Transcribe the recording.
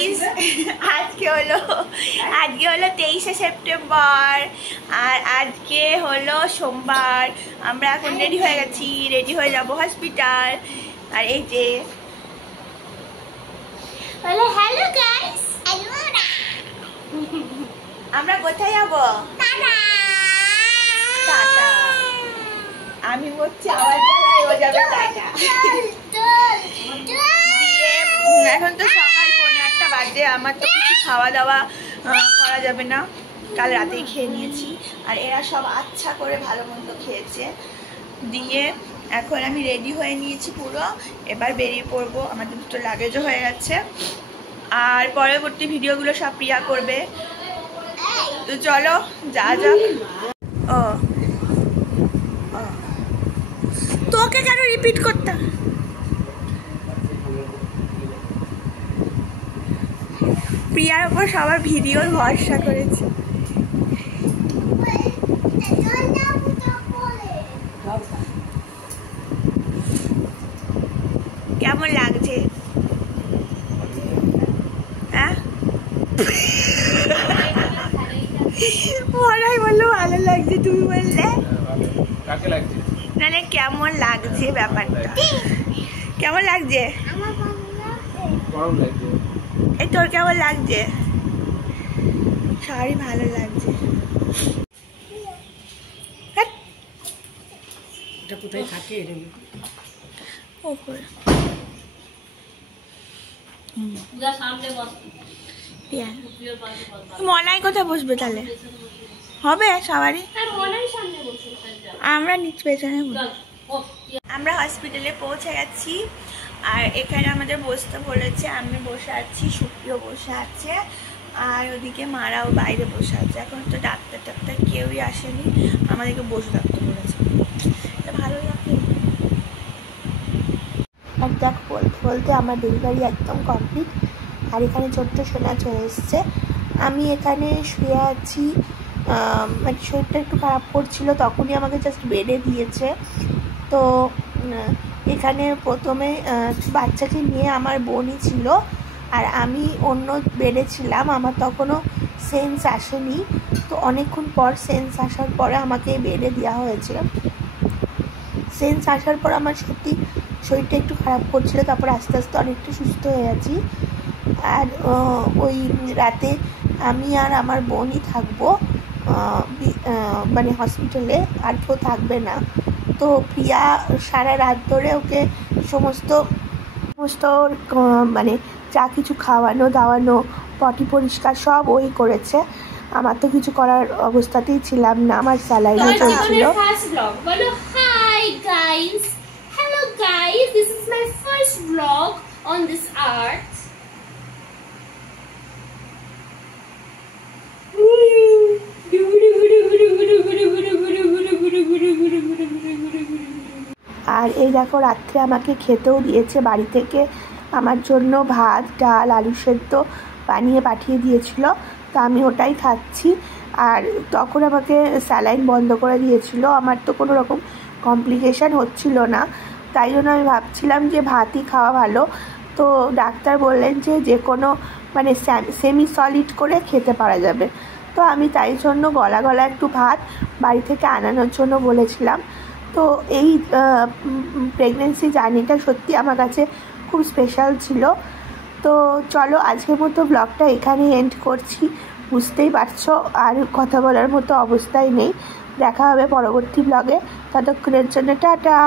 Guys, আজকে হলো 23শে September আর আজকে হলো সোমবার। আমরা এখন রেডি হয়ে গেছি, রেডি হয়ে যাব হসপিটাল। আর এই যে হ্যালো গাইস, আমরা কোথায় যাবো? টাটা। আমি বলছি আবার ও যাবে টাটা। এখন তো সকাল 8:30 বাজে, আমার তো কিছু খাওয়া দাওয়া করা যাবে না, কাল রাতেই খেয়ে নিয়েছি। আর এরা সব আচ্ছা করে ভালো মন্দ খেয়েছে দিয়ে এখন আমি রেডি হয়ে নিয়েছি পুরো। এবার বেরিয়ে পড়বো, আমাদের দুটো লাগেজও হয়ে গেছে। আর পরবর্তী ভিডিওগুলো সব প্রিয়া করবে, তো চলো যা যাক। তোকে কেন রিপিট করতে? প্রিয়ার ওপর সবার ভিডিওর ভরসা করেছে। কেমন লাগছে? হ্যাঁ মনে হয় বললো ভালো লাগছে, তুমি বললে নাহলে কেমন লাগছে ব্যাপারটা? কেমন লাগছে? এই তোর কেমন লাগছে? সবারই ভালো লাগছে। মনাই কোথায় বসবে তাহলে? হবে সবারই, আমরা নিচ পেছনে। আমরা হসপিটালে পৌঁছে গেছি আর এখানে আমাদের বসতে বলেছে। আমি বসে আছি, সুপ্রিয় বসে আছে, আর ওদিকে মারাও বাইরে বসে আছে। এখন তো ডাক্তার কেউই আসেনি, আমাদেরকে বসে থাকতে বলেছে। ভালো লাগে। আর দেখ, বলতে বলতে আমার ডেলিভারি একদম কমপ্লিট। আর এখানে ছোট্ট সোনা চলে এসছে। আমি এখানে শুয়ে আছি, মানে শরীরটা একটু খারাপ করছিল, তখনই আমাকে জাস্ট বেডে দিয়েছে। তো এখানে প্রথমে বাচ্চাকে নিয়ে আমার বোনই ছিল আর আমি অন্য বেডে ছিলাম। আমার তখনও সেন্স আসেনি, তো অনেকক্ষণ পর সেন্স আসার পরে আমাকে বেডে দেওয়া হয়েছিল। সেন্স আসার পর আমার সত্যি শরীরটা একটু খারাপ করছিল, তারপর আস্তে আস্তে অনেকটা সুস্থ হয়ে গেছি। আর ওই রাতে আমি আর আমার বোনই থাকবো মানে হসপিটালে, আর কেউ থাকবে না। তো প্রিয়া সারা রাত ধরে ওকে সমস্ত মানে যা কিছু খাওয়ানো দাওয়ানো, পটি পরিষ্কার সব ওই করেছে। আমার তো কিছু করার অবস্থাতেই ছিলাম না, আমার স্যালাইনও চলছিল। Hi guys, hello guys, this is my first vlog on this art. আর এই দেখো, রাত্রে আমাকে খেতেও দিয়েছে বাড়ি থেকে। আমার জন্য ভাত, ডাল, আলু সেদ্ধ বানিয়ে পাঠিয়ে দিয়েছিল, তা আমি ওটাই খাচ্ছি। আর তখন আমাকে স্যালাইন বন্ধ করে দিয়েছিল, আমার তো কোনো রকম কমপ্লিকেশান হচ্ছিল না, তাই জন্য আমি ভাবছিলাম যে ভাতই খাওয়া ভালো। তো ডাক্তার বললেন যে কোনো মানে সেমি সলিড করে খেতে পারা যাবে। তো আমি তাই জন্য গলা একটু ভাত বাড়ি থেকে আনানোর জন্য বলেছিলাম। তো এই প্রেগনেন্সি জার্নিটা সত্যি আমার কাছে খুব স্পেশাল ছিল। তো চলো আজকের মতো ব্লগটা এখানে এন্ড করছি, বুঝতেই পারছো আর কথা বলার মতো অবস্থায় নেই। দেখা হবে পরবর্তী ব্লগে, ততক্ষণের জন্য টাটা।